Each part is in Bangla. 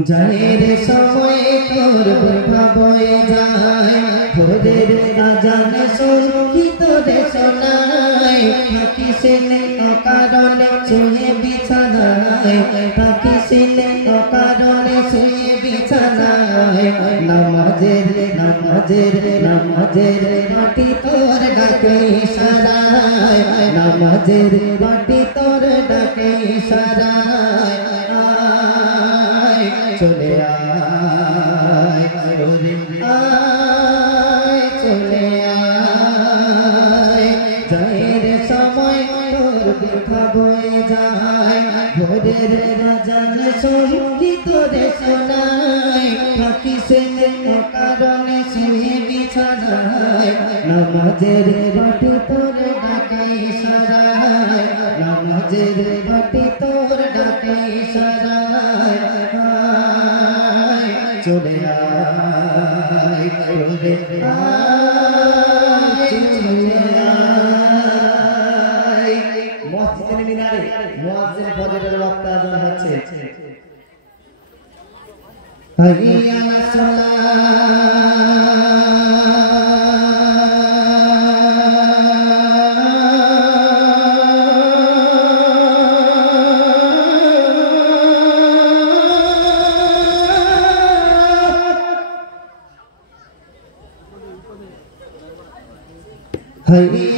যাহের সময় তোর কথা বয়ে যায় ভোরের আজান শুনি তোরে শোনায় পাখি সেনে অকারণে শুয়ে বিছানায় পাখি সেনে অকারণে শুয়ে বিছানায় নামাজের নামাজের নামাজের মাটি তোর ডাকে ইশারায় নামাজের মাটি তোর ডাকে ইশারায় চলে আয় ওরে আয় চলে আয় যাহের সময় তোর কথা বয়ে যায় ভোরের আজান শুনি তোরে শোনায় পাখি সেনে অকারণে শুয়ে বিছানায় নামাজের মাটি তোর ডাকে ইশারায় নামাজের মাটি তোর ডাকে ইশারায় চলে আয় ওরে আয় চলে আয় মসজিদের মিনারে মুয়াজ্জিন ফজরের ওয়াক্ত আযান হচ্ছে হাইয়া هيا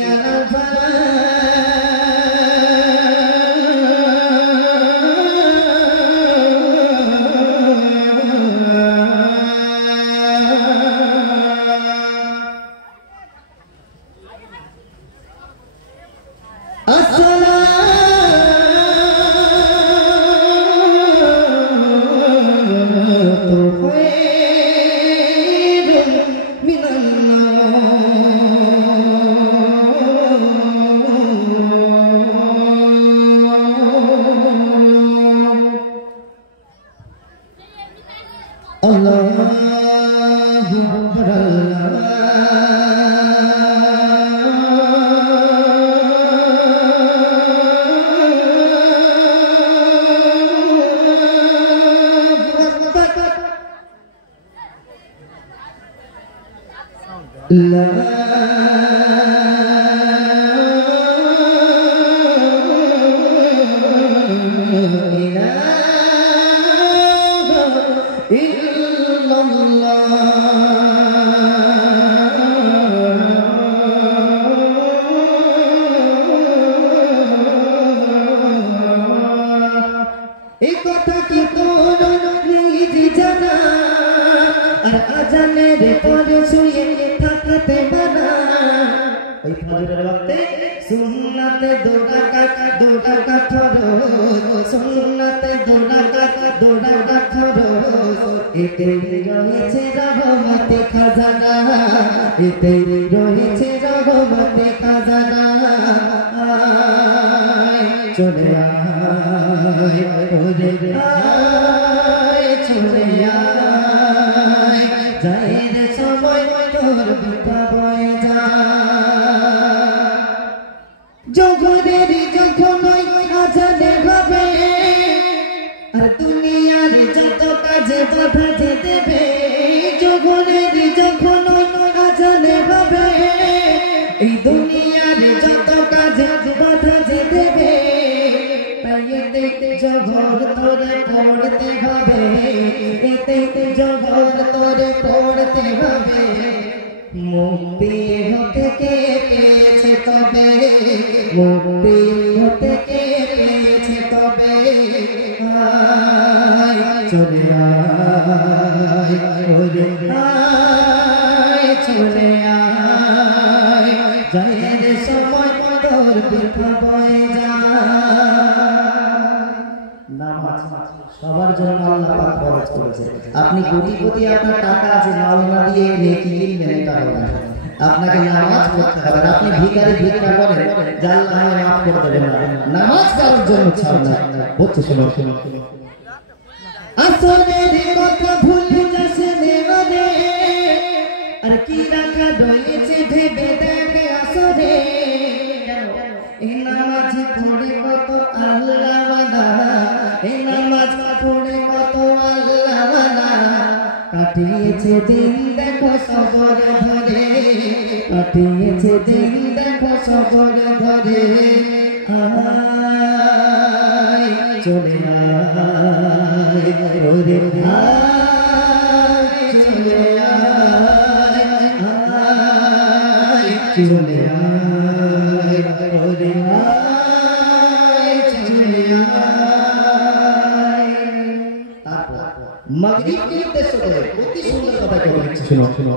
আপনি কোটিপতি আপনার টাকা আছে মাওলানা দিয়ে নেকি কিনবেন এটা হবে না আপনাকে নামাজ পড়তে হবে আপনি ভিখারি ভিক্ষা করেন আল্লাহ মাফ করে দেবেন না নামাজ কারোর জন্য ছাড় না বলতে শুনো আসরের কথা ভুলে যাচ্ছে নেবারে আর কি রাখা রয়েছে ভেবে দেখে আসরে এই নামাজ পড়ে কত আল্লাহ বান্দা এই নামাজ পড়ে কত আল্লাহ কাটিয়েছে দিন দেখো সবর ধরে কাটিয়েছে দিন দেখো সবর ধরে আয় চলে আয় ওরে আয় চলে আয় আয় চলে আয় ওরে আয় চলে আয় মাগরিব के उद्देश्य করে অতি সুন্দর কথা বলেছে শুনো শুনো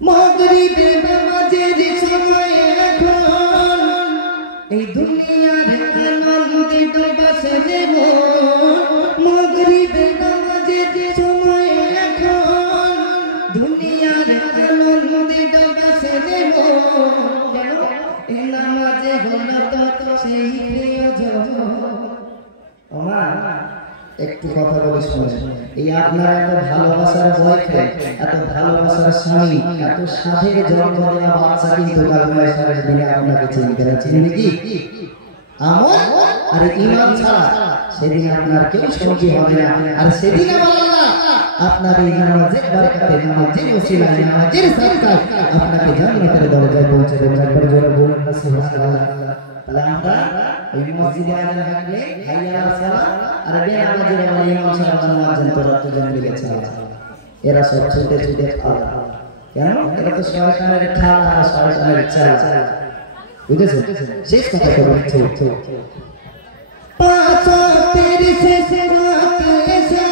মাগরিবের নামাজের সময় এখন এই দুনিয়ার আনন্দে ডুবাছে দেব মাগরিবের নামাজের সময় এখন দুনিয়ার আনন্দে ডুবাছে দেব কেন এই নামাজে হলো তো সেই প্রিয়জন ওমা একটু কথা বলে শুনে এই আপনার এত ভালোবাসার বয়ফ্রেন্ড এত ভালোবাসার স্বামী এত সাধের জন্ম দেওয়া বাচ্চা কিন্তু কাল বয়সের দিনে আপনাকে চিনতে না চিনি কি আমল আর ঈমান ছাড়া সেদিন আপনার কেউ সঙ্গী হবে না আর সেদিন আল্লাহ আপনার এই নামাজের বরকতে নামাজের ওসিলায় নামাজের সদকায় আপনাকে জান্নাতের দরজায় পৌঁছে দেবেন একবার জোরে বলুন না সুবহানাল্লাহ তাহলে আমরা ওই মসজিদে আজান থাকলে হাইয়া আলাস সালাত আর বেনামাজির বলে ইমাম সাহেব নামাজের তোরাত জঙ্গলে গেছে এরা সব ছুটে ছুটে খাওয়া কেন এটা তো শয়তানের খাওয়া শয়তানের চাল বুঝেছেন শেষ কথা বলছি পাঁচ তেরি শেষ রাত এসা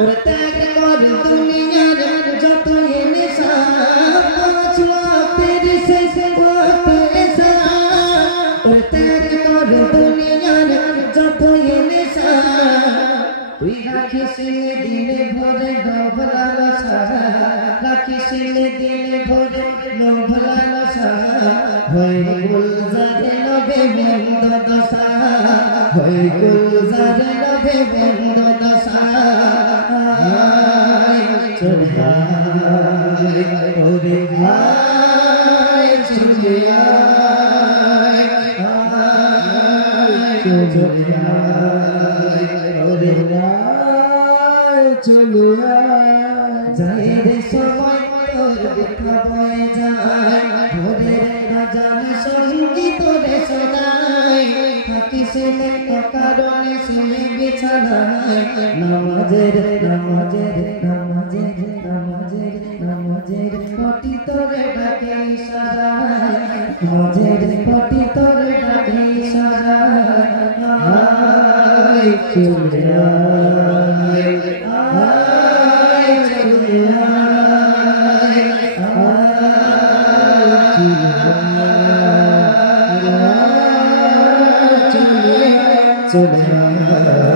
ওরে ত্যাগ কর দুনিয়ার যত নেশা পাঁচ তেরি শেষ রাত এসা ওরে ত্যাগ কর দুনিয়ার যত নেশা তুই রাখিস দিনে ভরে লোভলালসা রাখিস দিনে ভরে লোভলালসা হয়ে গুলজারে নবে বন্ধ দশা হয়ে গুলজারে নবে বন্ধ দশা চলে আয় ওরে আয় চলে আয় চলে আয় ওরে আয় চলে আয় যায় রে সময় তোর দেখা বয়ে যায় ভোরের বাজান সঙ্গীত রে সদায় থাকিস নে কারণে সে বিছানায় নামাজের নামাজের নামাজের নামাজের নামাজের পটি তোরে ডাকে ইশারায় নামাজের পটি তোরে ডাকে ইশারায় আয় চলে আয় আয় চলে আয় আয় চলে আয়